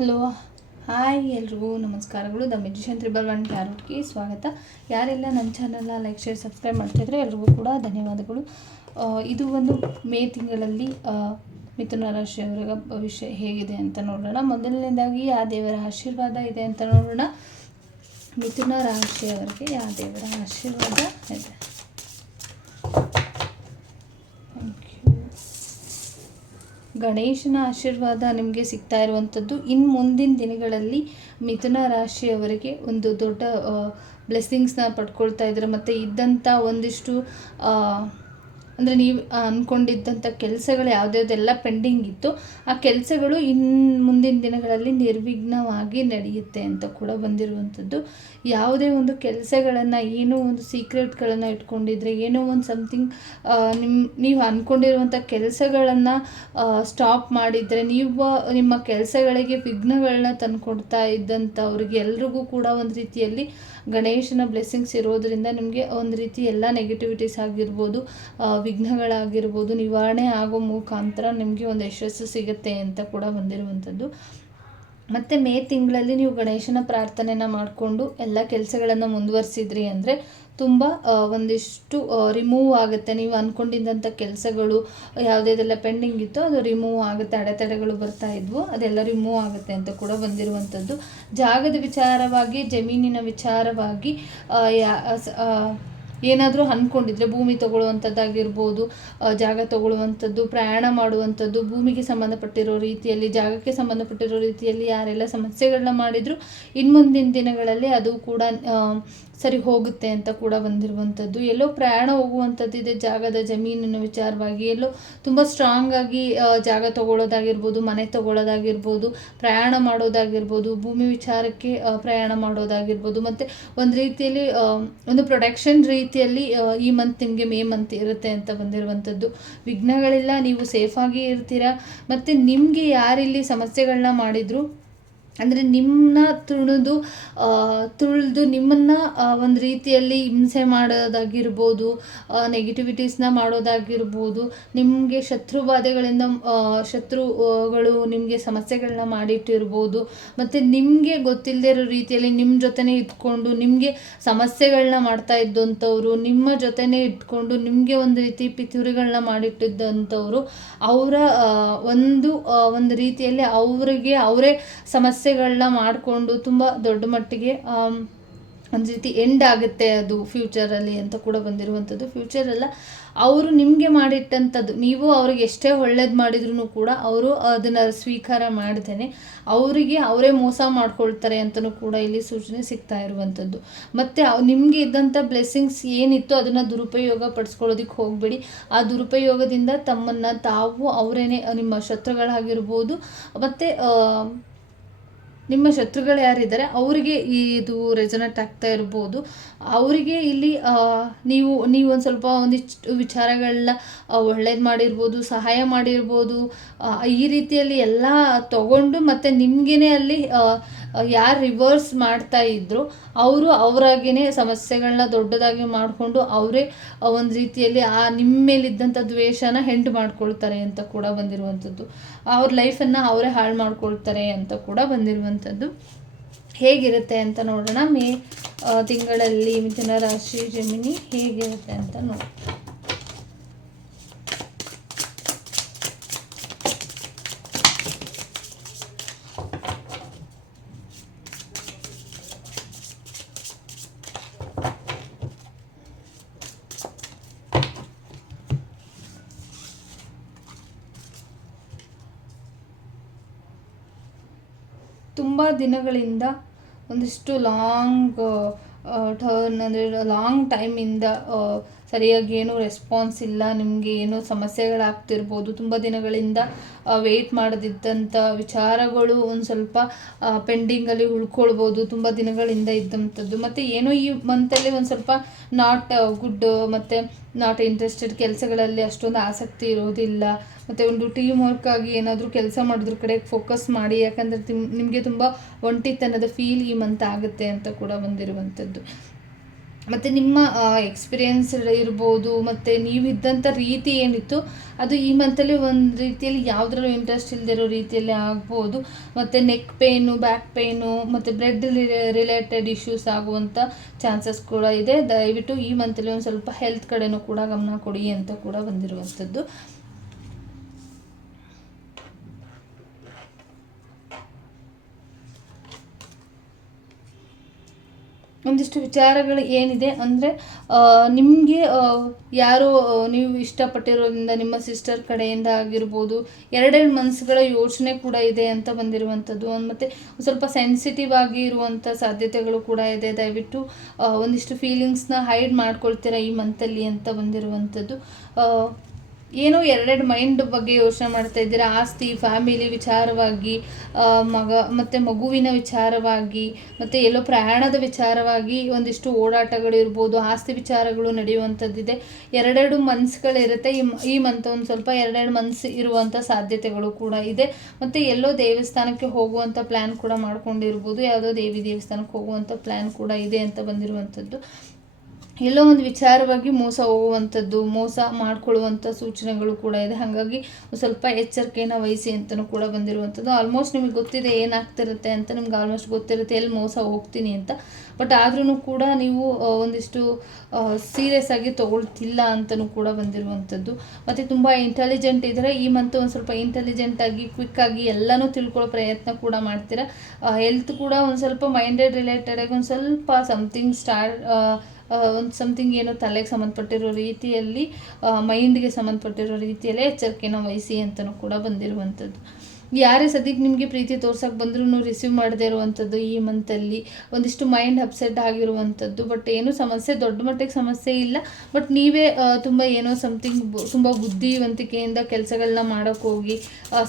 Hello, hi ಎಲ್ರಿಗೂ ನಮಸ್ಕಾರಗಳು. The magician 111 ಟ್ಯಾರೋಟ್ಗೆ ಸ್ವಾಗತ. ಯಾರೆಲ್ಲ ನನ್ನ ಚಾನಲ್ನ ಲೈಕ್, ಶೇರ್, ಸಬ್ಸ್ಕ್ರೈಬ್ ಮಾಡ್ತಾಯಿದ್ರೆ ಎಲ್ರಿಗೂ ಕೂಡ ಧನ್ಯವಾದಗಳು. ಇದು ಒಂದು ಮೇ ತಿಂಗಳಲ್ಲಿ ಮಿಥುನ ರಾಶಿಯವರ ಭವಿಷ್ಯ ಹೇಗಿದೆ ಅಂತ ನೋಡೋಣ. ಮೊದಲನೇದಾಗಿ ಯಾವ ದೇವರ ಆಶೀರ್ವಾದ ಇದೆ ಅಂತ ನೋಡೋಣ. ಮಿಥುನ ರಾಶಿಯವರಿಗೆ ಯಾವ ದೇವರ ಆಶೀರ್ವಾದ ಇದೆ? ಗಣೇಶನ ಆಶೀರ್ವಾದ ನಿಮಗೆ ಸಿಗ್ತಾ ಇರುವಂಥದ್ದು. ಇನ್ನು ಮುಂದಿನ ದಿನಗಳಲ್ಲಿ ಮಿಥುನ ರಾಶಿಯವರಿಗೆ ಒಂದು ದೊಡ್ಡ ಬ್ಲೆಸ್ಸಿಂಗ್ಸ್ನ ಪಡ್ಕೊಳ್ತಾ ಇದ್ದಾರೆ. ಮತ್ತು ಇದ್ದಂಥ ಒಂದಿಷ್ಟು ಅಂದರೆ ನೀವು ಅಂದ್ಕೊಂಡಿದ್ದಂಥ ಕೆಲಸಗಳು ಯಾವುದ್ಯಾವುದೆಲ್ಲ ಪೆಂಡಿಂಗ್ ಇತ್ತು, ಆ ಕೆಲಸಗಳು ಇನ್ನು ಮುಂದಿನ ದಿನಗಳಲ್ಲಿ ನಿರ್ವಿಘ್ನವಾಗಿ ನಡೆಯುತ್ತೆ ಅಂತ ಕೂಡ ಬಂದಿರುವಂಥದ್ದು. ಯಾವುದೇ ಒಂದು ಕೆಲಸಗಳನ್ನು, ಏನೋ ಒಂದು ಸೀಕ್ರೆಟ್ಗಳನ್ನು ಇಟ್ಕೊಂಡಿದ್ರೆ, ಏನೋ ಒಂದು ಸಮಥಿಂಗ್ ನೀವು ಅಂದ್ಕೊಂಡಿರುವಂಥ ಕೆಲಸಗಳನ್ನು ಸ್ಟಾಪ್ ಮಾಡಿದರೆ, ನಿಮ್ಮ ಕೆಲಸಗಳಿಗೆ ವಿಘ್ನಗಳನ್ನ ತಂದುಕೊಡ್ತಾ ಇದ್ದಂಥವ್ರಿಗೆ ಎಲ್ರಿಗೂ ಕೂಡ ಒಂದು ರೀತಿಯಲ್ಲಿ ಗಣೇಶನ ಬ್ಲೆಸ್ಸಿಂಗ್ಸ್ ಇರೋದರಿಂದ ನಿಮಗೆ ಒಂದು ರೀತಿ ಎಲ್ಲ ನೆಗೆಟಿವಿಟೀಸ್ ಆಗಿರ್ಬೋದು, ವಿಘ್ನಗಳಾಗಿರ್ಬೋದು ನಿವಾರಣೆ ಆಗೋ ಮುಖಾಂತರ ನಿಮಗೆ ಒಂದು ಯಶಸ್ಸು ಸಿಗುತ್ತೆ ಅಂತ ಕೂಡ ಬಂದಿರುವಂಥದ್ದು. ಮತ್ತು ಮೇ ತಿಂಗಳಲ್ಲಿ ನೀವು ಗಣೇಶನ ಪ್ರಾರ್ಥನೆನ ಮಾಡಿಕೊಂಡು ಎಲ್ಲ ಕೆಲಸಗಳನ್ನು ಮುಂದುವರಿಸಿದ್ರಿ ಅಂದರೆ ತುಂಬ ಒಂದಿಷ್ಟು ರಿಮೂವ್ ಆಗುತ್ತೆ. ನೀವು ಅಂದ್ಕೊಂಡಿದ್ದಂಥ ಕೆಲಸಗಳು ಯಾವುದೆಲ್ಲ ಪೆಂಡಿಂಗ್ ಇತ್ತು ಅದು ರಿಮೂವ್ ಆಗುತ್ತೆ. ಅಡೆತಡೆಗಳು ಬರ್ತಾ ಇದ್ವು, ಅದೆಲ್ಲ ರಿಮೂವ್ ಆಗುತ್ತೆ ಅಂತ ಕೂಡ ಬಂದಿರುವಂಥದ್ದು. ಜಾಗದ ವಿಚಾರವಾಗಿ, ಜಮೀನಿನ ವಿಚಾರವಾಗಿ ಏನಾದರೂ ಅಂದ್ಕೊಂಡಿದ್ರೆ, ಭೂಮಿ ತೊಗೊಳ್ಳುವಂಥದ್ದಾಗಿರ್ಬೋದು, ಜಾಗ ತೊಗೊಳ್ಳುವಂಥದ್ದು, ಪ್ರಯಾಣ ಮಾಡುವಂಥದ್ದು, ಭೂಮಿಗೆ ಸಂಬಂಧಪಟ್ಟಿರೋ ರೀತಿಯಲ್ಲಿ, ಜಾಗಕ್ಕೆ ಸಂಬಂಧಪಟ್ಟಿರೋ ರೀತಿಯಲ್ಲಿ ಯಾರೆಲ್ಲ ಸಮಸ್ಯೆಗಳನ್ನ ಮಾಡಿದ್ರು ಇನ್ನು ಮುಂದಿನ ದಿನಗಳಲ್ಲಿ ಅದು ಕೂಡ ಸರಿ ಹೋಗುತ್ತೆ ಅಂತ ಕೂಡ ಬಂದಿರುವಂಥದ್ದು. ಎಲ್ಲೋ ಪ್ರಯಾಣ ಹೋಗುವಂಥದ್ದಿದೆ, ಜಾಗದ ಜಮೀನಿನ ವಿಚಾರವಾಗಿ ಎಲ್ಲೋ ತುಂಬ ಸ್ಟ್ರಾಂಗಾಗಿ ಜಾಗ ತೊಗೊಳ್ಳೋದಾಗಿರ್ಬೋದು, ಮನೆ ತೊಗೊಳ್ಳೋದಾಗಿರ್ಬೋದು, ಪ್ರಯಾಣ ಮಾಡೋದಾಗಿರ್ಬೋದು, ಭೂಮಿ ವಿಚಾರಕ್ಕೆ ಪ್ರಯಾಣ ಮಾಡೋದಾಗಿರ್ಬೋದು, ಮತ್ತು ಒಂದು ರೀತಿಯಲ್ಲಿ ಒಂದು ಪ್ರೊಡಕ್ಷನ್ ರೀತಿಯಲ್ಲಿ ಈ ಮಂತ್ ನಿಮಗೆ ಮೇ ಮಂತ್ ಇರುತ್ತೆ ಅಂತ ಬಂದಿರುವಂಥದ್ದು. ವಿಘ್ನಗಳಿಲ್ಲ, ನೀವು ಸೇಫಾಗಿ ಇರ್ತೀರಾ. ಮತ್ತು ನಿಮಗೆ ಯಾರಿಲ್ಲಿ ಸಮಸ್ಯೆಗಳನ್ನ ಮಾಡಿದ್ರು ಅಂದರೆ ನಿಮ್ಮನ್ನ ತುಳಿದು ನಿಮ್ಮನ್ನು ಒಂದು ರೀತಿಯಲ್ಲಿ ಹಿಂಸೆ ಮಾಡೋದಾಗಿರ್ಬೋದು, ನೆಗೆಟಿವಿಟೀಸ್ನ ಮಾಡೋದಾಗಿರ್ಬೋದು, ನಿಮಗೆ ಶತ್ರುಬಾಧೆಗಳಿಂದ ಶತ್ರುಗಳು ನಿಮಗೆ ಸಮಸ್ಯೆಗಳನ್ನ ಮಾಡಿಟ್ಟಿರ್ಬೋದು, ಮತ್ತು ನಿಮಗೆ ಗೊತ್ತಿಲ್ಲದೆ ಇರೋ ರೀತಿಯಲ್ಲಿ ನಿಮ್ಮ ಜೊತೆನೇ ಇಟ್ಕೊಂಡು ನಿಮಗೆ ಸಮಸ್ಯೆಗಳನ್ನ ಮಾಡ್ತಾ ಇದ್ದಂಥವ್ರು, ನಿಮ್ಮ ಜೊತೆನೇ ಇಟ್ಕೊಂಡು ನಿಮಗೆ ಒಂದು ರೀತಿ ಪಿತೂರಿಗಳನ್ನ ಮಾಡಿಟ್ಟಿದ್ದಂಥವ್ರು, ಅವರ ಒಂದು ರೀತಿಯಲ್ಲಿ ಅವರೇ ಸಮಸ್ಯೆಗಳನ್ನ ಮಾಡಿಕೊಂಡು ತುಂಬ ದೊಡ್ಡ ಮಟ್ಟಿಗೆ ಒಂದು ರೀತಿ ಎಂಡ್ ಆಗುತ್ತೆ ಅದು ಫ್ಯೂಚರಲ್ಲಿ ಅಂತ ಕೂಡ ಬಂದಿರುವಂಥದ್ದು. ಫ್ಯೂಚರಲ್ಲ, ಅವರು ನಿಮಗೆ ಮಾಡಿಟ್ಟಂಥದ್ದು, ನೀವು ಅವ್ರಿಗೆ ಎಷ್ಟೇ ಒಳ್ಳೇದು ಮಾಡಿದ್ರು ಕೂಡ ಅವರು ಅದನ್ನು ಸ್ವೀಕಾರ ಮಾಡ್ತೇನೆ ಅವರೇ ಮೋಸ ಮಾಡ್ಕೊಳ್ತಾರೆ ಅಂತಲೂ ಕೂಡ ಇಲ್ಲಿ ಸೂಚನೆ ಸಿಗ್ತಾ ಇರುವಂಥದ್ದು. ಮತ್ತು ನಿಮಗೆ ಇದ್ದಂಥ ಬ್ಲೆಸ್ಸಿಂಗ್ಸ್ ಏನಿತ್ತು ಅದನ್ನು ದುರುಪಯೋಗ ಪಡಿಸ್ಕೊಳ್ಳೋದಕ್ಕೆ ಹೋಗಬೇಡಿ. ಆ ದುರುಪಯೋಗದಿಂದ ತಮ್ಮನ್ನು ತಾವು ಅವರೇನೆ, ನಿಮ್ಮ ಶತ್ರುಗಳಾಗಿರ್ಬೋದು, ಮತ್ತು ನಿಮ್ಮ ಶತ್ರುಗಳು ಯಾರಿದ್ದಾರೆ ಅವರಿಗೆ ಇದು ರೆಸೊನೇಟ್ ಆಗ್ತಾ ಇರ್ಬೋದು. ಅವರಿಗೆ ಇಲ್ಲಿ ನೀವು ಒಂದು ಸ್ವಲ್ಪ ಒಂದಿಷ್ಟು ವಿಚಾರಗಳನ್ನ ಒಳ್ಳೇದು ಮಾಡಿರ್ಬೋದು, ಸಹಾಯ ಮಾಡಿರ್ಬೋದು, ಈ ರೀತಿಯಲ್ಲಿ ಎಲ್ಲ ತಗೊಂಡು ಮತ್ತು ನಿಮಗೇ ಅಲ್ಲಿ ಯಾರು ರಿವರ್ಸ್ ಮಾಡ್ತಾ ಇದ್ರು ಅವರು ಅವರಾಗೇ ಸಮಸ್ಯೆಗಳನ್ನ ದೊಡ್ಡದಾಗಿ ಮಾಡಿಕೊಂಡು ಅವರೇ ಒಂದು ರೀತಿಯಲ್ಲಿ ನಿಮ್ಮ ಮೇಲಿದ್ದಂಥ ದ್ವೇಷನ ಹೆಂಡು ಮಾಡ್ಕೊಳ್ತಾರೆ ಅಂತ ಕೂಡ ಬಂದಿರುವಂಥದ್ದು. ಅವ್ರ ಲೈಫನ್ನು ಅವರೇ ಹಾಳು ಮಾಡ್ಕೊಳ್ತಾರೆ ಅಂತ ಕೂಡ ಬಂದಿರುವಂಥದ್ದು. ಹೇಗಿರುತ್ತೆ ಅಂತ ನೋಡೋಣ. ಮೇ ತಿಂಗಳಲ್ಲಿ ಮಿಥುನ ರಾಶಿ ಜಮಿನಿ ಹೇಗಿರುತ್ತೆ ಅಂತ ನೋಡಿ. ತುಂಬ ದಿನಗಳಿಂದ ಒಂದಿಷ್ಟು ಲಾಂಗ್ ಟರ್ನ್ ಅಂದರೆ ಲಾಂಗ್ ಟೈಮಿಂದ ಸರಿಯಾಗಿ ಏನೂ ರೆಸ್ಪಾನ್ಸ್ ಇಲ್ಲ, ನಿಮಗೆ ಏನೋ ಸಮಸ್ಯೆಗಳಾಗ್ತಿರ್ಬೋದು, ತುಂಬ ದಿನಗಳಿಂದ ವೆಯ್ಟ್ ಮಾಡದಿದ್ದಂಥ ವಿಚಾರಗಳು ಒಂದು ಸ್ವಲ್ಪ ಪೆಂಡಿಂಗಲ್ಲಿ ಉಳ್ಕೊಳ್ಬೋದು, ತುಂಬ ದಿನಗಳಿಂದ ಇದ್ದಂಥದ್ದು. ಮತ್ತು ಏನೋ ಈ ಮಂತಲ್ಲಿ ಒಂದು ಸ್ವಲ್ಪ ನಾಟ್ ಗುಡ್ ಮತ್ತು ನಾಟ್ ಇಂಟ್ರೆಸ್ಟೆಡ್, ಕೆಲಸಗಳಲ್ಲಿ ಅಷ್ಟೊಂದು ಆಸಕ್ತಿ ಇರೋದಿಲ್ಲ. ಮತ್ತು ಒಂದು ಟೀಮ್ ವರ್ಕಾಗಿ ಏನಾದರೂ ಕೆಲಸ ಮಾಡೋದ್ರ ಕಡೆ ಫೋಕಸ್ ಮಾಡಿ, ಯಾಕಂದರೆ ನಿಮಗೆ ತುಂಬ ಒಂಟಿತನದ ಫೀಲ್ ಈ ಮಂತ್ ಆಗುತ್ತೆ ಅಂತ ಕೂಡ ಬಂದಿರುವಂಥದ್ದು. ಮತ್ತು ನಿಮ್ಮ ಎಕ್ಸ್ಪೀರಿಯೆನ್ಸ್ ಇರ್ಬೋದು, ಮತ್ತು ನೀವಿದ್ದಂಥ ರೀತಿ ಏನಿತ್ತು ಅದು ಈ ಮಂತಲ್ಲಿ ಒಂದು ರೀತಿಯಲ್ಲಿ ಯಾವುದ್ರಲ್ಲೂ ಇಂಟ್ರೆಸ್ಟ್ ಇಲ್ಲದಿರೋ ರೀತಿಯಲ್ಲಿ ಆಗ್ಬೋದು. ಮತ್ತು ನೆಕ್ ಪೇನು, ಬ್ಯಾಕ್ ಪೇನು ಮತ್ತು ಬ್ಲಡ್ ರಿಲೇಟೆಡ್ ಇಶ್ಯೂಸ್ ಆಗುವಂಥ ಚಾನ್ಸಸ್ ಕೂಡ ಇದೆ. ದಯವಿಟ್ಟು ಈ ಮಂತಲ್ಲಿ ಒಂದು ಸ್ವಲ್ಪ ಹೆಲ್ತ್ ಕಡೆನೂ ಕೂಡ ಗಮನ ಕೊಡಿ ಅಂತ ಕೂಡ ಬಂದಿರುವಂಥದ್ದು. ಒಂದಿಷ್ಟು ವಿಚಾರಗಳು ಏನಿದೆ ಅಂದರೆ, ನಿಮಗೆ ಯಾರೋ ನೀವು ಇಷ್ಟಪಟ್ಟಿರೋದ್ರಿಂದ ನಿಮ್ಮ ಸಿಸ್ಟರ್ ಕಡೆಯಿಂದ ಆಗಿರ್ಬೋದು, ಎರಡೆರಡು ಮನಸ್ಸುಗಳ ಯೋಚನೆ ಕೂಡ ಇದೆ ಅಂತ ಬಂದಿರುವಂಥದ್ದು. ಮತ್ತು ಸ್ವಲ್ಪ ಸೆನ್ಸಿಟಿವ್ ಆಗಿ ಇರುವಂಥ ಸಾಧ್ಯತೆಗಳು ಕೂಡ ಇದೆ. ದಯವಿಟ್ಟು ಒಂದಿಷ್ಟು ಫೀಲಿಂಗ್ಸ್ನ ಹೈಡ್ ಮಾಡ್ಕೊಳ್ತೀರಾ ಈ ಮಂತಲ್ಲಿ ಅಂತ ಬಂದಿರುವಂಥದ್ದು. ಏನೋ ಎರಡೆರಡು ಮೈಂಡ್ ಬಗ್ಗೆ ಯೋಚನೆ ಮಾಡ್ತಾ ಇದ್ದೀರಾ. ಆಸ್ತಿ, ಫ್ಯಾಮಿಲಿ ವಿಚಾರವಾಗಿ, ಮತ್ತು ಮಗುವಿನ ವಿಚಾರವಾಗಿ, ಮತ್ತು ಎಲ್ಲೋ ಪ್ರಯಾಣದ ವಿಚಾರವಾಗಿ ಒಂದಿಷ್ಟು ಓಡಾಟಗಳಿರ್ಬೋದು, ಆಸ್ತಿ ವಿಚಾರಗಳು ನಡೆಯುವಂಥದ್ದಿದೆ. ಎರಡೆರಡು ಮನಸ್ಸುಗಳಿರುತ್ತೆ ಈ ಮಂತ್. ಒಂದು ಸ್ವಲ್ಪ ಎರಡೆರಡು ಮನಸ್ಸು ಇರುವಂಥ ಸಾಧ್ಯತೆಗಳು ಕೂಡ ಇದೆ. ಮತ್ತು ಎಲ್ಲೋ ದೇವಸ್ಥಾನಕ್ಕೆ ಹೋಗುವಂಥ ಪ್ಲ್ಯಾನ್ ಕೂಡ ಮಾಡ್ಕೊಂಡಿರ್ಬೋದು. ಯಾವುದೋ ದೇವಿ ದೇವಸ್ಥಾನಕ್ಕೆ ಹೋಗುವಂಥ ಪ್ಲ್ಯಾನ್ ಕೂಡ ಇದೆ ಅಂತ ಬಂದಿರುವಂಥದ್ದು. ಎಲ್ಲೋ ಒಂದು ವಿಚಾರವಾಗಿ ಮೋಸ ಹೋಗುವಂಥದ್ದು, ಮೋಸ ಮಾಡಿಕೊಳ್ಳುವಂಥ ಸೂಚನೆಗಳು ಕೂಡ ಇದೆ. ಹಾಗಾಗಿ ಸ್ವಲ್ಪ ಎಚ್ಚರಿಕೆಯನ್ನು ವಹಿಸಿ ಅಂತಲೂ ಕೂಡ ಬಂದಿರುವಂಥದ್ದು. ಆಲ್ಮೋಸ್ಟ್ ನಿಮಗೆ ಗೊತ್ತಿದೆ ಏನಾಗ್ತಿರುತ್ತೆ ಅಂತ, ನಿಮ್ಗೆ ಆಲ್ಮೋಸ್ಟ್ ಗೊತ್ತಿರುತ್ತೆ ಎಲ್ಲಿ ಮೋಸ ಹೋಗ್ತೀನಿ ಅಂತ. ಬಟ್ ಆದ್ರೂ ಕೂಡ ನೀವು ಒಂದಿಷ್ಟು ಸೀರಿಯಸ್ ಆಗಿ ತೊಗೊಳ್ತಿಲ್ಲ ಅಂತಲೂ ಕೂಡ ಬಂದಿರುವಂಥದ್ದು. ಮತ್ತು ತುಂಬ ಇಂಟೆಲಿಜೆಂಟ್ ಇದ್ದರೆ ಈ ಮಂತ್ ಒಂದು ಸ್ವಲ್ಪ ಇಂಟೆಲಿಜೆಂಟಾಗಿ, ಕ್ವಿಕ್ಕಾಗಿ ಎಲ್ಲನೂ ತಿಳ್ಕೊಳ್ಳೋ ಪ್ರಯತ್ನ ಕೂಡ ಮಾಡ್ತೀರಾ. ಹೆಲ್ತ್ ಕೂಡ ಒಂದು ಸ್ವಲ್ಪ ಮೈಂಡೆಡ್ ರಿಲೇಟೆಡಾಗಿ ಒಂದು ಸ್ವಲ್ಪ ಒಂದು ಸಮಥಿಂಗ್ ಏನೋ ತಲೆಗೆ ಸಂಬಂಧಪಟ್ಟಿರೋ ರೀತಿಯಲ್ಲಿ, ಮೈಂಡ್ಗೆ ಸಂಬಂಧಪಟ್ಟಿರೋ ರೀತಿಯಲ್ಲೇ ಎಚ್ಚರಿಕೆನ ವಹಿಸಿ ಅಂತಲೂ ಕೂಡ ಬಂದಿರುವಂಥದ್ದು. ಯಾರೇ ಸದ್ಯಕ್ಕೆ ನಿಮಗೆ ಪ್ರೀತಿ ತೋರ್ಸೋಕೆ ಬಂದ್ರೂ ರಿಸೀವ್ ಮಾಡದೇ ಇರುವಂಥದ್ದು ಈ ಮಂತಲ್ಲಿ, ಒಂದಿಷ್ಟು ಮೈಂಡ್ ಅಪ್ಸೆಟ್ ಆಗಿರುವಂಥದ್ದು. ಬಟ್ ಏನೂ ಸಮಸ್ಯೆ, ದೊಡ್ಡ ಮಟ್ಟಿಗೆ ಸಮಸ್ಯೆ ಇಲ್ಲ. ಬಟ್ ನೀವೇ ತುಂಬ ಏನೋ ಸಮಥಿಂಗ್ ತುಂಬ ಬುದ್ಧಿವಂತಿಕೆಯಿಂದ ಕೆಲಸಗಳನ್ನ ಮಾಡೋಕ್ಕೆ ಹೋಗಿ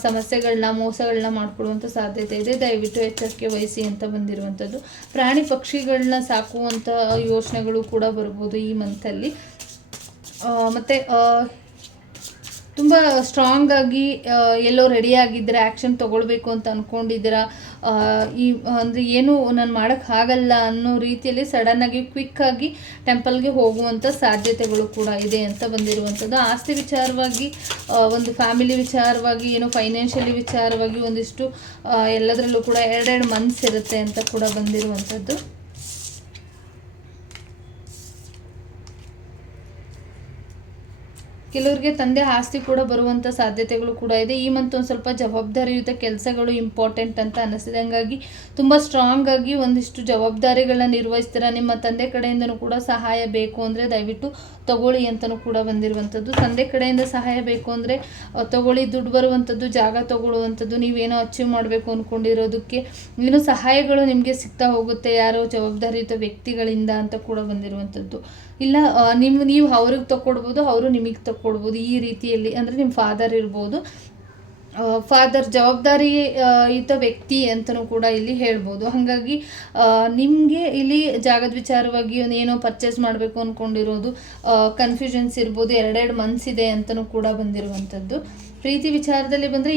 ಸಮಸ್ಯೆಗಳನ್ನ, ಮೋಸಗಳನ್ನ ಮಾಡ್ಕೊಳ್ಳುವಂಥ ಸಾಧ್ಯತೆ ಇದೆ. ದಯವಿಟ್ಟು ಎಚ್ಚರಿಕೆ ವಹಿಸಿ ಅಂತ ಬಂದಿರುವಂಥದ್ದು. ಪ್ರಾಣಿ ಪಕ್ಷಿಗಳನ್ನ ಸಾಕುವಂಥ ಯೋಚನೆಗಳು ಕೂಡ ಬರ್ಬೋದು ಈ ಮಂತಲ್ಲಿ. ಮತ್ತು ತುಂಬ ಸ್ಟ್ರಾಂಗಾಗಿ ಎಲ್ಲೋ ರೆಡಿಯಾಗಿದ್ದರೆ, ಆ್ಯಕ್ಷನ್ ತೊಗೊಳ್ಬೇಕು ಅಂತ ಅಂದ್ಕೊಂಡಿದ್ದೀರಾ, ಅಂದರೆ ಏನು ನಾನು ಮಾಡೋಕ್ಕಾಗಲ್ಲ ಅನ್ನೋ ರೀತಿಯಲ್ಲಿ ಸಡನ್ನಾಗಿ ಕ್ವಿಕ್ಕಾಗಿ ಟೆಂಪಲ್ಗೆ ಹೋಗುವಂಥ ಸಾಧ್ಯತೆಗಳು ಕೂಡ ಇದೆ ಅಂತ ಬಂದಿರುವಂಥದ್ದು. ಆಸ್ತಿ ವಿಚಾರವಾಗಿ, ಒಂದು ಫ್ಯಾಮಿಲಿ ವಿಚಾರವಾಗಿ, ಏನೋ ಫೈನಾನ್ಷಿಯಲಿ ವಿಚಾರವಾಗಿ ಒಂದಿಷ್ಟು ಎಲ್ಲದರಲ್ಲೂ ಕೂಡ ಎರಡೆರಡು ಮನಸ್ಸಿರುತ್ತೆ ಅಂತ ಕೂಡ ಬಂದಿರುವಂಥದ್ದು. ಕೆಲವರಿಗೆ ತಂದೆ ಆಸ್ತಿ ಕೂಡ ಬರುವಂಥ ಸಾಧ್ಯತೆಗಳು ಕೂಡ ಇದೆ. ಈ ಮಂತ್ ಒಂದು ಸ್ವಲ್ಪ ಜವಾಬ್ದಾರಿಯುತ ಕೆಲಸಗಳು ಇಂಪಾರ್ಟೆಂಟ್ ಅಂತ ಅನ್ನಿಸ್ತಿದೆ. ಹಂಗಾಗಿ ತುಂಬ ಸ್ಟ್ರಾಂಗಾಗಿ ಒಂದಿಷ್ಟು ಜವಾಬ್ದಾರಿಗಳನ್ನ ನಿರ್ವಹಿಸ್ತೀರಾ. ನಿಮ್ಮ ತಂದೆ ಕಡೆಯಿಂದನೂ ಕೂಡ ಸಹಾಯ ಬೇಕು ಅಂದರೆ ದಯವಿಟ್ಟು ತಗೊಳ್ಳಿ ಅಂತಲೂ ಕೂಡ ಬಂದಿರುವಂಥದ್ದು. ತಂದೆ ಕಡೆಯಿಂದ ಸಹಾಯ ಬೇಕು ಅಂದರೆ ತಗೊಳ್ಳಿ. ದುಡ್ಡು ಬರುವಂಥದ್ದು, ಜಾಗ ತಗೊಳ್ಳುವಂಥದ್ದು, ನೀವೇನೋ ಅಚೀವ್ ಮಾಡಬೇಕು ಅಂದ್ಕೊಂಡಿರೋದಕ್ಕೆ ಏನೋ ಸಹಾಯಗಳು ನಿಮಗೆ ಸಿಗ್ತಾ ಹೋಗುತ್ತೆ ಯಾರೋ ಜವಾಬ್ದಾರಿಯುತ ವ್ಯಕ್ತಿಗಳಿಂದ ಅಂತ ಕೂಡ ಬಂದಿರುವಂಥದ್ದು. ಇಲ್ಲ ನೀವು ಅವ್ರಿಗೆ ತಗೊಡ್ಬೋದು, ಅವರು ನಿಮಗೆ ತಗೊಡ್ಬೋದು. ಈ ರೀತಿಯಲ್ಲಿ ಅಂದರೆ ನಿಮ್ಮ ಫಾದರ್ ಇರ್ಬೋದು, ಫಾದರ್ ಜವಾಬ್ದಾರಿಯುತ ವ್ಯಕ್ತಿ ಅಂತಲೂ ಕೂಡ ಇಲ್ಲಿ ಹೇಳ್ಬೋದು. ಹಾಗಾಗಿ ನಿಮಗೆ ಇಲ್ಲಿ ಜಾಗದ ವಿಚಾರವಾಗಿ ಏನೋ ಪರ್ಚೇಸ್ ಮಾಡಬೇಕು ಅಂದ್ಕೊಂಡಿರೋದು, ಕನ್ಫ್ಯೂಷನ್ಸ್ ಇರ್ಬೋದು, ಎರಡೆರಡು ಮನಸ್ಸಿದೆ ಅಂತಲೂ ಕೂಡ ಬಂದಿರುವಂಥದ್ದು. ಪ್ರೀತಿ ವಿಚಾರದಲ್ಲಿ ಬಂದರೆ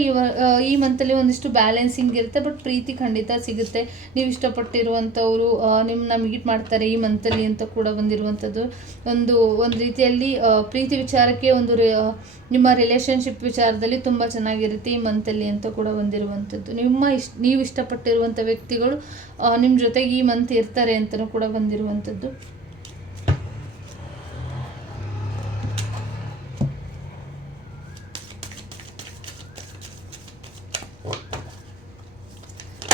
ಈ ಮಂತಲ್ಲಿ ಒಂದಿಷ್ಟು ಬ್ಯಾಲೆನ್ಸಿಂಗ್ ಇರುತ್ತೆ. ಬಟ್ ಪ್ರೀತಿ ಖಂಡಿತ ಸಿಗುತ್ತೆ. ನೀವು ಇಷ್ಟಪಟ್ಟಿರುವಂಥವ್ರು ನಿಮ್ಮನ್ನ ಮೀಟ್ ಮಾಡ್ತಾರೆ ಈ ಮಂತಲ್ಲಿ ಅಂತ ಕೂಡ ಬಂದಿರುವಂಥದ್ದು. ಒಂದು ರೀತಿಯಲ್ಲಿ ಪ್ರೀತಿ ವಿಚಾರಕ್ಕೆ ನಿಮ್ಮ ರಿಲೇಷನ್ಶಿಪ್ ವಿಚಾರದಲ್ಲಿ ತುಂಬ ಚೆನ್ನಾಗಿರುತ್ತೆ ಈ ಮಂತಲ್ಲಿ ಅಂತ ಕೂಡ ಬಂದಿರುವಂಥದ್ದು. ನೀವು ಇಷ್ಟಪಟ್ಟಿರುವಂಥ ವ್ಯಕ್ತಿಗಳು ನಿಮ್ಮ ಜೊತೆಗೆ ಈ ಮಂತ್ ಇರ್ತಾರೆ ಅಂತಲೂ ಕೂಡ ಬಂದಿರುವಂಥದ್ದು.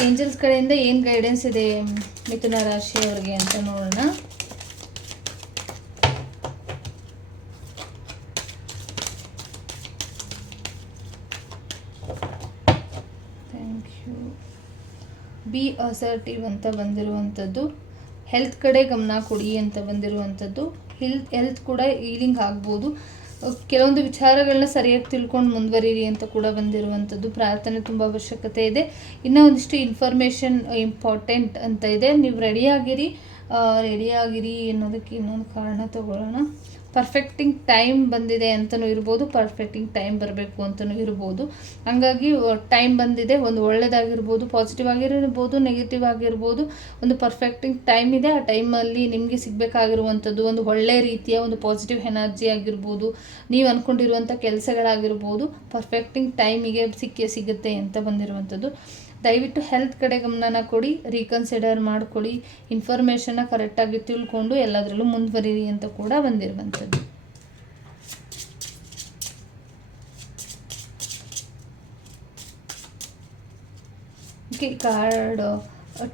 ಏಂಜಲ್ಸ್ ಕಡೆಯಿಂದ ಏನು ಗೈಡೆನ್ಸ್ ಇದೆ ಮಿಥುನ ರಾಶಿಯವರಿಗೆ ಅಂತ ನೋಡೋಣ. Thank you. ಬಿ ಅಸರ್ಟಿವ್ ಅಂತ ಬಂದಿರುವಂಥದ್ದು. ಹೆಲ್ತ್ ಕಡೆ ಗಮನ ಕೊಡಿ ಅಂತ ಬಂದಿರುವಂಥದ್ದು. ಹೆಲ್ತ್ ಕೂಡ ಹೀಲಿಂಗ್ ಆಗ್ಬೋದು. ಕೆಲವೊಂದು ವಿಚಾರಗಳನ್ನ ಸರಿಯಾಗಿ ತಿಳ್ಕೊಂಡು ಮುಂದುವರಿರಿ ಅಂತ ಕೂಡ ಬಂದಿರುವಂಥದ್ದು. ಪ್ರಾರ್ಥನೆ ತುಂಬ ಅವಶ್ಯಕತೆ ಇದೆ. ಇನ್ನೂ ಒಂದಿಷ್ಟು ಇನ್ಫಾರ್ಮೇಷನ್ ಇಂಪಾರ್ಟೆಂಟ್ ಅಂತ ಇದೆ. ನೀವು ರೆಡಿಯಾಗಿರಿ ಅನ್ನೋದಕ್ಕೆ ಇನ್ನೊಂದು ಕಾರಣ ತಗೊಳ್ಳೋಣ. ಪರ್ಫೆಕ್ಟಿಂಗ್ ಟೈಮ್ ಬಂದಿದೆ ಅಂತಲೂ ಇರ್ಬೋದು, ಪರ್ಫೆಕ್ಟಿಂಗ್ ಟೈಮ್ ಬರಬೇಕು ಅಂತಲೂ ಇರ್ಬೋದು. ಹಂಗಾಗಿ ಟೈಮ್ ಬಂದಿದೆ, ಒಂದು ಒಳ್ಳೆಯದಾಗಿರ್ಬೋದು, ಪಾಸಿಟಿವ್ ಆಗಿರ್ಬೋದು, ನೆಗೆಟಿವ್ ಆಗಿರ್ಬೋದು, ಒಂದು ಪರ್ಫೆಕ್ಟಿಂಗ್ ಟೈಮ್ ಇದೆ. ಆ ಟೈಮಲ್ಲಿ ನಿಮಗೆ ಸಿಗಬೇಕಾಗಿರುವಂಥದ್ದು ಒಂದು ಒಳ್ಳೆಯ ರೀತಿಯ ಒಂದು ಪಾಸಿಟಿವ್ ಎನರ್ಜಿ ಆಗಿರ್ಬೋದು, ನೀವು ಅಂದ್ಕೊಂಡಿರುವಂಥ ಕೆಲಸಗಳಾಗಿರ್ಬೋದು, ಪರ್ಫೆಕ್ಟಿಂಗ್ ಟೈಮಿಗೆ ಸಿಗುತ್ತೆ ಅಂತ ಬಂದಿರುವಂಥದ್ದು. ದಯವಿಟ್ಟು ಹೆಲ್ತ್ ಕಡೆ ಗಮನನ ಕೊಡಿ, ರೀಕನ್ಸಿಡರ್ ಮಾಡ್ಕೊಳ್ಳಿ, ಇನ್ಫಾರ್ಮೇಷನ್ನ ಕರೆಕ್ಟಾಗಿ ತಿಳ್ಕೊಂಡು ಎಲ್ಲದರಲ್ಲೂ ಮುಂದುವರಿರಿ ಅಂತ ಕೂಡ ಬಂದಿರುವಂಥದ್ದು. ಓಕೆ,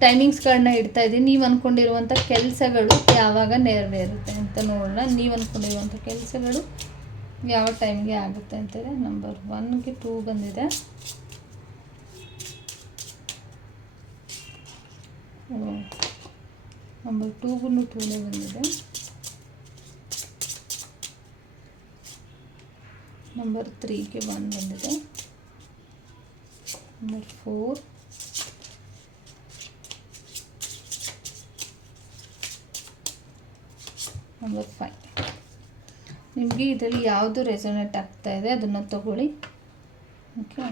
ಟೈಮಿಂಗ್ಸ್ ಕಾರ್ಡ್ನ ಇಡ್ತಾ ಇದ್ದೀನಿ. ನೀವು ಅಂದ್ಕೊಂಡಿರುವಂಥ ಕೆಲಸಗಳು ಯಾವಾಗ ನೆರವೇರುತ್ತೆ ಅಂತ ನೋಡೋಣ. ನೀವು ಅಂದ್ಕೊಂಡಿರುವಂಥ ಕೆಲಸಗಳು ಯಾವ ಟೈಮ್ಗೆ ಆಗುತ್ತೆ ಅಂತಿದೆ. ನಂಬರ್ 1ಗೆ 2 ಬಂದಿದೆ. ನಂಬರ್ 2ಗೂ 2ನೇ ಬಂದಿದೆ. ನಂಬರ್ 3ಗೆ 1 ಬಂದಿದೆ. Number 4, number 5. ನಿಮಗೆ ಇದರಲ್ಲಿ ಯಾವುದು ರೆಸೊನೇಟ್ ಆಗ್ತಾ ಇದೆ ಅದನ್ನು ತಗೊಳ್ಳಿ. ಓಕೆ,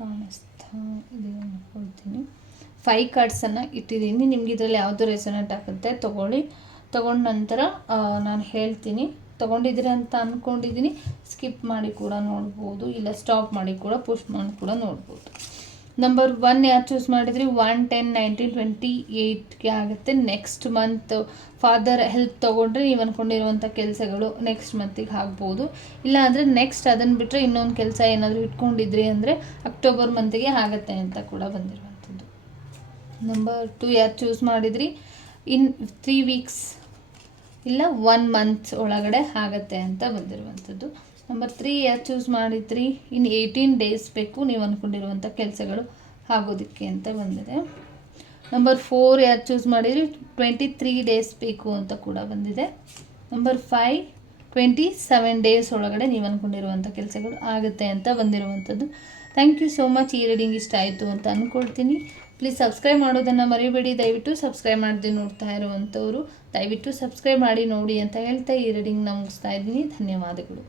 ಕಾಣಿಸ್ತಾ ಇದೆ ಅಂದ್ಕೊಳ್ತೀನಿ. 5 ಕಾರ್ಡ್ಸನ್ನು ಇಟ್ಟಿದ್ದೀನಿ. ನಿಮ್ಗೆ ಇದರಲ್ಲಿ ಯಾವುದು ರೆಸೊನೇಟ್ ಆಗುತ್ತೆ ತಗೊಳ್ಳಿ. ತಗೊಂಡ ನಂತರ ನಾನು ಹೇಳ್ತೀನಿ. ತೊಗೊಂಡಿದ್ದೀರಿ ಅಂತ ಅಂದ್ಕೊಂಡಿದ್ದೀನಿ. ಸ್ಕಿಪ್ ಮಾಡಿ ಕೂಡ ನೋಡ್ಬೋದು, ಇಲ್ಲ ಸ್ಟಾಪ್ ಮಾಡಿ ಕೂಡ ಪುಷ್ ಮಾಡಿ ಕೂಡ ನೋಡ್ಬೋದು. ನಂಬರ್ 1 ಯಾರು ಚೂಸ್ ಮಾಡಿದ್ರಿ? 1, 10, 19, 28ಗೆ ಆಗುತ್ತೆ. ನೆಕ್ಸ್ಟ್ ಮಂತ್ ಫಾದರ್ ಹೆಲ್ಪ್ ತೊಗೊಂಡ್ರೆ ನೀವು ಅಂದ್ಕೊಂಡಿರುವಂಥ ಕೆಲಸಗಳು ನೆಕ್ಸ್ಟ್ ಮಂತಿಗೆ ಆಗ್ಬೋದು. ಇಲ್ಲ ಅಂದರೆ ನೆಕ್ಸ್ಟ್ ಅದನ್ನು ಬಿಟ್ಟರೆ ಇನ್ನೊಂದು ಕೆಲಸ ಏನಾದರೂ ಇಟ್ಕೊಂಡಿದ್ರಿ ಅಂದರೆ ಅಕ್ಟೋಬರ್ ಮಂತಿಗೆ ಆಗುತ್ತೆ ಅಂತ ಕೂಡ ಬಂದಿರುವಂಥದ್ದು. ನಂಬರ್ 2 ಯಾರು ಚೂಸ್ ಮಾಡಿದ್ರಿ? ಇನ್ 3 ವೀಕ್ಸ್ ಇಲ್ಲ 1 ಮಂತ್ ಒಳಗಡೆ ಆಗುತ್ತೆ ಅಂತ ಬಂದಿರುವಂಥದ್ದು. ನಂಬರ್ 3 ಯಾರು ಚೂಸ್ ಮಾಡಿದ್ರಿ? ಇನ್ 18 ಡೇಸ್ ಬೇಕು ನೀವು ಅಂದ್ಕೊಂಡಿರುವಂಥ ಕೆಲಸಗಳು ಆಗೋದಕ್ಕೆ ಅಂತ ಬಂದಿದೆ. ನಂಬರ್ 4 ಯಾರು ಚೂಸ್ ಮಾಡಿದ್ರಿ? 23 ಡೇಸ್ ಬೇಕು ಅಂತ ಕೂಡ ಬಂದಿದೆ. ನಂಬರ್ 5, 27 ಡೇಸ್ ಒಳಗಡೆ ನೀವು ಅಂದ್ಕೊಂಡಿರುವಂಥ ಕೆಲಸಗಳು ಆಗುತ್ತೆ ಅಂತ ಬಂದಿರುವಂಥದ್ದು. Thank you so much. ಈ ರೀಡಿಂಗ್ ಇಷ್ಟ ಆಯಿತು ಅಂತ ಅಂದ್ಕೊಳ್ತೀನಿ. ಪ್ಲೀಸ್ ಸಬ್ಸ್ಕ್ರೈಬ್ ಮಾಡೋದನ್ನು ಮರಿಬೇಡಿ. ದಯವಿಟ್ಟು ಸಬ್ಸ್ಕ್ರೈಬ್ ಮಾಡದೆ ನೋಡ್ತಾ ಇರುವಂಥವ್ರು ದಯವಿಟ್ಟು ಸಬ್ಸ್ಕ್ರೈಬ್ ಮಾಡಿ ನೋಡಿ ಅಂತ ಹೇಳ್ತಾ ಈ ರೀಡಿಂಗ್ನ ಮುಗಿಸ್ತಾ ಇದ್ದೀನಿ. ಧನ್ಯವಾದಗಳು.